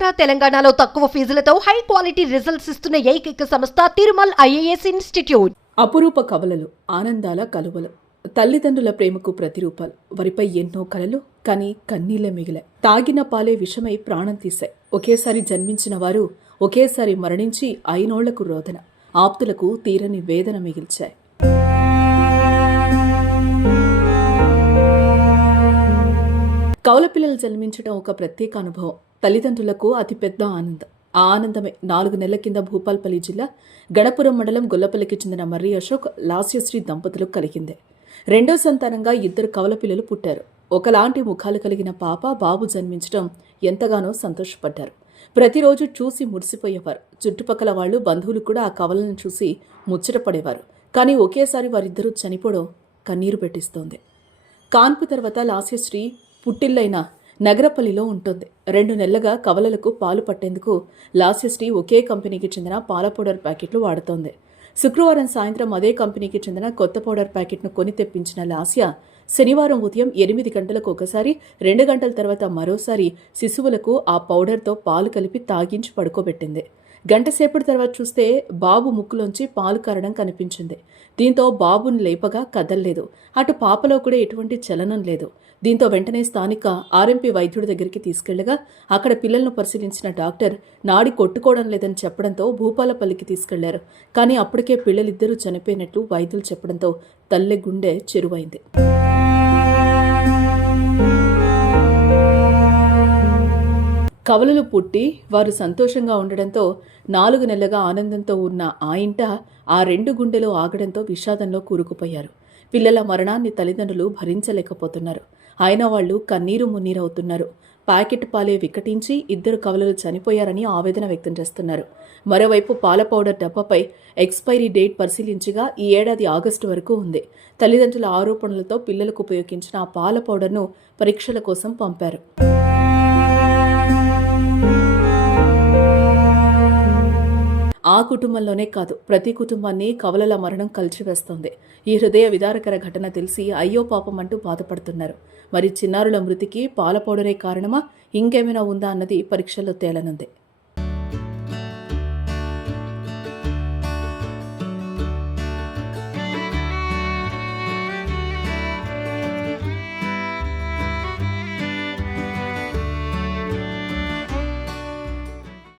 ఆంధ్ర తెలంగాణలో తక్కువ ఫీజులతో high quality results ఇస్తున్న ఏకైక సంస్థ తిరుమల్ ఐఏఎస్ ఇన్స్టిట్యూట్. అపురూప కవలలు, ఆనందాల కలువలు, తల్లిదండ్రుల ప్రేమకు ప్రతిరూపాలు. వారిపై ఎన్నో కలలు, కానీ కన్నీళ్లే మిగిలాయి. తాగిన పాలే విషమై ప్రాణం తీశాయి. ఒకేసారి జన్మించిన వారు ఒకేసారి మరణించి 5 ఏళ్లకు రోదన. ఆప్తులకు తీరని వేదన మిగిల్చాయి. కవల పిల్లలు జన్మించడం ఒక ప్రత్యేక అనుభవం. తల్లిదండ్రులకు అతిపెద్ద ఆనందం. ఆ ఆనందమే 4 నెలల కింద భూపాల్పల్లి జిల్లా గణపురం మండలం గొల్లపల్లికి చెందిన మర్రి అశోక్, లాస్యశ్రీ దంపతులకు కలిగింది. రెండో సంతానంగా 2 కవల పిల్లలు పుట్టారు. ఒకలాంటి ముఖాలు కలిగిన పాప, బాబు జన్మించడం ఎంతగానో సంతోషపడ్డారు. ప్రతిరోజు చూసి మురిసిపోయేవారు. చుట్టుపక్కల వాళ్ళు, బంధువులు కూడా ఆ కవలను చూసి ముచ్చటపడేవారు. కానీ ఒకేసారి వారిద్దరూ చనిపోవడం కన్నీరు పెట్టిస్తోంది. కాన్పు తర్వాత లాస్యశ్రీ పుట్టిల్లైన నగరపల్లిలో ఉంటుంది. 2 నెలలుగా కవలలకు పాలు పట్టేందుకు లాస్యశ్రీ ఒకే కంపెనీకి చెందిన పాల పౌడర్ ప్యాకెట్లు వాడుతోంది. శుక్రవారం సాయంత్రం అదే కంపెనీకి చెందిన కొత్త పౌడర్ ప్యాకెట్ను కొని తెప్పించిన లాస్య శనివారం ఉదయం 8 గంటలకు ఒకసారి, 2 గంటల తర్వాత మరోసారి శిశువులకు ఆ పౌడర్తో పాలు కలిపి తాగించి పడుకోబెట్టింది. గంటసేపటి తర్వాత చూస్తే బాబు ముక్కులోంచి పాలు కారడం కనిపించింది. దీంతో బాబుని లేపగా కదల్లేదు. అటు పాపలో కూడా ఎటువంటి చలనం లేదు. దీంతో వెంటనే స్థానిక ఆర్ఎంపీ వైద్యుడి దగ్గరికి తీసుకెళ్లగా అక్కడ పిల్లలను పరిశీలించిన డాక్టర్ నాడి కొట్టుకోవడం లేదని చెప్పడంతో భూపాలపల్లికి తీసుకెళ్లారు. కానీ అప్పటికే పిల్లలిద్దరూ చనిపోయినట్లు వైద్యులు చెప్పడంతో తల్లి గుండె చెరువైంది. కవలలు పుట్టి వారు సంతోషంగా ఉండడంతో 4 నెలలుగా ఆనందంతో ఉన్న ఆ ఇంట ఆ 2 గుండెలు ఆగడంతో విషాదంలో కూరుకుపోయారు. పిల్లల మరణాన్ని తల్లిదండ్రులు భరించలేకపోతున్నారు. అయినా వాళ్లు కన్నీరు మున్నీరవుతున్నారు. ప్యాకెట్ పాలే వికటించి 2 కవలలు చనిపోయారని ఆవేదన వ్యక్తం చేస్తున్నారు. మరోవైపు పాల పౌడర్ డబ్బాపై ఎక్స్పైరీ డేట్ పరిశీలించగా ఈ ఏడాది ఆగస్టు వరకు ఉంది. తల్లిదండ్రుల ఆరోపణలతో పిల్లలకు ఉపయోగించిన ఆ పాల పౌడర్ను పరీక్షల కోసం పంపారు. ఆ కుటుంబంలోనే కాదు, ప్రతి కుటుంబాన్ని కవలల మరణం కలిచివేస్తోంది. ఈ హృదయ విదారకర ఘటన తెలిసి అయ్యో పాపం అంటూ బాధపడుతున్నారు. మరి చిన్నారుల మృతికి పాల పౌడరే కారణమా, ఇంకేమైనా ఉందా అన్నది పరీక్షల్లో తేలనుంది.